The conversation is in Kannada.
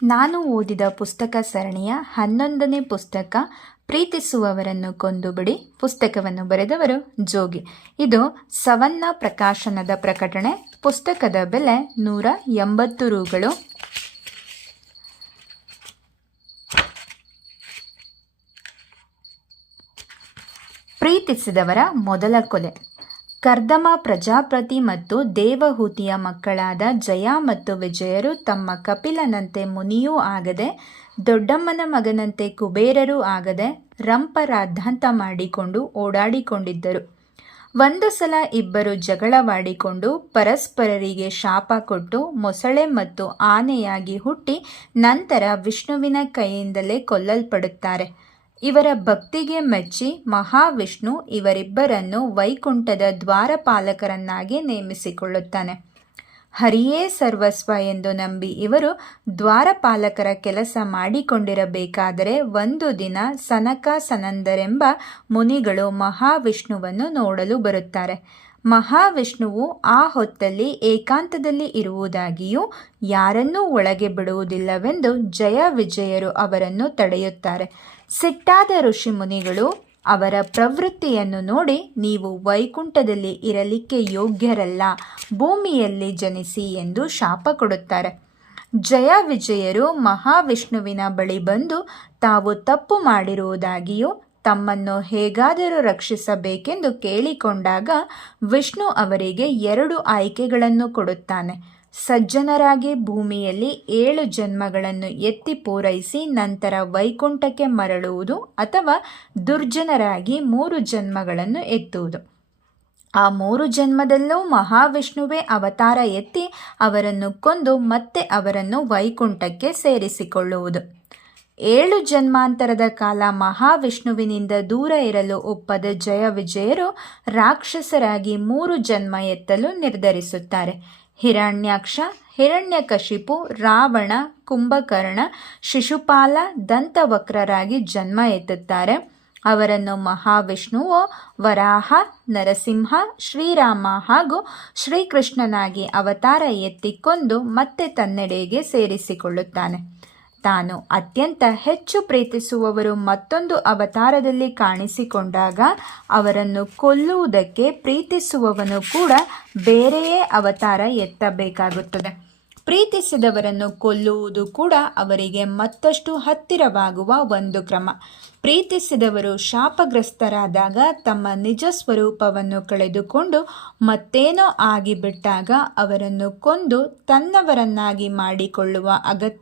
ನಾನು ಓದಿದ ಪುಸ್ತಕ ಸರಣಿಯ 11ನೇ ಪುಸ್ತಕ ಪ್ರೀತಿಸುವವರನ್ನು ಕೊಂದುಬಿಡಿ. ಪುಸ್ತಕವನ್ನು ಬರೆದವರು ಜೋಗಿ. ಇದು ಸವನ್ನ ಪ್ರಕಾಶನದ ಪ್ರಕಟಣೆ. ಪುಸ್ತಕದ ಬೆಲೆ 180 ರೂಗಳು. ಪ್ರೀತಿಸಿದವರ ಮೊದಲ ಕೊಲೆ. ಕರ್ದಮ ಪ್ರಜಾಪತಿ ಮತ್ತು ದೇವಹೂತಿಯ ಮಕ್ಕಳಾದ ಜಯ ಮತ್ತು ವಿಜಯರು ತಮ್ಮ ಕಪಿಲನಂತೆ ಮುನಿಯೂ ಆಗದೆ, ದೊಡ್ಡಮ್ಮನ ಮಗನಂತೆ ಕುಬೇರರೂ ಆಗದೆ ರಂಪರಾದ್ಧಾಂತ ಮಾಡಿಕೊಂಡು ಓಡಾಡಿಕೊಂಡಿದ್ದರು. ಒಂದು ಸಲ ಇಬ್ಬರು ಜಗಳವಾಡಿಕೊಂಡು ಪರಸ್ಪರರಿಗೆ ಶಾಪ ಕೊಟ್ಟು ಮೊಸಳೆ ಮತ್ತು ಆನೆಯಾಗಿ ಹುಟ್ಟಿ ನಂತರ ವಿಷ್ಣುವಿನ ಕೈಯಿಂದಲೇ ಕೊಲ್ಲಲ್ಪಡುತ್ತಾರೆ. ಇವರ ಭಕ್ತಿಗೆ ಮೆಚ್ಚಿ ಮಹಾವಿಷ್ಣು ಇವರಿಬ್ಬರನ್ನು ವೈಕುಂಠದ ದ್ವಾರಪಾಲಕರನ್ನಾಗಿ ನೇಮಿಸಿಕೊಳ್ಳುತ್ತಾನೆ. ಹರಿಯೇ ಸರ್ವಸ್ವ ಎಂದು ನಂಬಿ ಇವರು ದ್ವಾರಪಾಲಕರ ಕೆಲಸ ಮಾಡಿಕೊಂಡಿರಬೇಕಾದರೆ ಒಂದು ದಿನ ಸನಕ ಸನಂದರೆಂಬ ಮುನಿಗಳು ಮಹಾವಿಷ್ಣುವನ್ನು ನೋಡಲು ಬರುತ್ತಾರೆ. ಮಹಾವಿಷ್ಣುವು ಆ ಹೊತ್ತಲ್ಲಿ ಏಕಾಂತದಲ್ಲಿ ಇರುವುದಾಗಿಯೂ ಯಾರನ್ನೂ ಒಳಗೆ ಬಿಡುವುದಿಲ್ಲವೆಂದು ಜಯ ವಿಜಯರು ಅವರನ್ನು ತಡೆಯುತ್ತಾರೆ. ಸಿಟ್ಟಾದ ಋಷಿ ಮುನಿಗಳು ಅವರ ಪ್ರವೃತ್ತಿಯನ್ನು ನೋಡಿ, ನೀವು ವೈಕುಂಠದಲ್ಲಿ ಇರಲಿಕ್ಕೆ ಯೋಗ್ಯರಲ್ಲ, ಭೂಮಿಯಲ್ಲಿ ಜನಿಸಿ ಎಂದು ಶಾಪ ಕೊಡುತ್ತಾರೆ. ಜಯ ವಿಜಯರು ಮಹಾವಿಷ್ಣುವಿನ ಬಳಿ ಬಂದು ತಾವು ತಪ್ಪು ಮಾಡಿರುವುದಾಗಿಯೂ ತಮ್ಮನ್ನು ಹೇಗಾದರೂ ರಕ್ಷಿಸಬೇಕೆಂದು ಕೇಳಿಕೊಂಡಾಗ ವಿಷ್ಣು ಅವರಿಗೆ 2 ಆಯ್ಕೆಗಳನ್ನು ಕೊಡುತ್ತಾನೆ. ಸಜ್ಜನರಾಗಿ ಭೂಮಿಯಲ್ಲಿ 7 ಜನ್ಮಗಳನ್ನು ಎತ್ತಿ ಪೂರೈಸಿ ನಂತರ ವೈಕುಂಠಕ್ಕೆ ಮರಳುವುದು, ಅಥವಾ ದುರ್ಜನರಾಗಿ 3 ಜನ್ಮಗಳನ್ನು ಎತ್ತುವುದು. ಆ 3 ಜನ್ಮದಲ್ಲೂ ಮಹಾವಿಷ್ಣುವೇ ಅವತಾರ ಎತ್ತಿ ಅವರನ್ನು ಕೊಂದು ಮತ್ತೆ ಅವರನ್ನು ವೈಕುಂಠಕ್ಕೆ ಸೇರಿಸಿಕೊಳ್ಳುವುದು. 7 ಜನ್ಮಾಂತರದ ಕಾಲ ಮಹಾವಿಷ್ಣುವಿನಿಂದ ದೂರ ಇರಲು ಒಪ್ಪದ ಜಯ ವಿಜಯರು ರಾಕ್ಷಸರಾಗಿ 3 ಜನ್ಮ ಎತ್ತಲು ನಿರ್ಧರಿಸುತ್ತಾರೆ. ಹಿರಣ್ಯಾಕ್ಷ, ಹಿರಣ್ಯಕಶಿಪು, ರಾವಣ, ಕುಂಭಕರ್ಣ, ಶಿಶುಪಾಲ, ದಂತವಕ್ರರಾಗಿ ಜನ್ಮ ಎತ್ತುತ್ತಾರೆ. ಅವರನ್ನು ಮಹಾವಿಷ್ಣುವು ವರಾಹ, ನರಸಿಂಹ, ಶ್ರೀರಾಮ ಹಾಗೂ ಶ್ರೀಕೃಷ್ಣನಾಗಿ ಅವತಾರ ಎತ್ತಿ ಕೊಂದು ಮತ್ತೆ ತನ್ನೆಡೆಗೆ ಸೇರಿಸಿಕೊಳ್ಳುತ್ತಾನೆ. ತಾನು ಅತ್ಯಂತ ಹೆಚ್ಚು ಪ್ರೀತಿಸುವವರು ಮತ್ತೊಂದು ಅವತಾರದಲ್ಲಿ ಕಾಣಿಸಿಕೊಂಡಾಗ ಅವರನ್ನು ಕೊಲ್ಲುವುದಕ್ಕೆ ಪ್ರೀತಿಸುವವನು ಕೂಡ ಬೇರೆಯೇ ಅವತಾರ ಎತ್ತಬೇಕಾಗುತ್ತದೆ. ಪ್ರೀತಿಸಿದವರನ್ನು ಕೊಲ್ಲುವುದು ಕೂಡ ಅವರಿಗೆ ಮತ್ತಷ್ಟು ಹತ್ತಿರವಾಗುವ ಒಂದು ಕ್ರಮ. ಪ್ರೀತಿಸಿದವರು ಶಾಪಗ್ರಸ್ತರಾದಾಗ ತಮ್ಮ ನಿಜ ಸ್ವರೂಪವನ್ನು ಕಳೆದುಕೊಂಡು ಮತ್ತೇನೋ ಆಗಿಬಿಟ್ಟಾಗ ಅವರನ್ನು ಕೊಂದು ತನ್ನವರನ್ನಾಗಿ ಮಾಡಿಕೊಳ್ಳುವ ಅಗತ್ಯ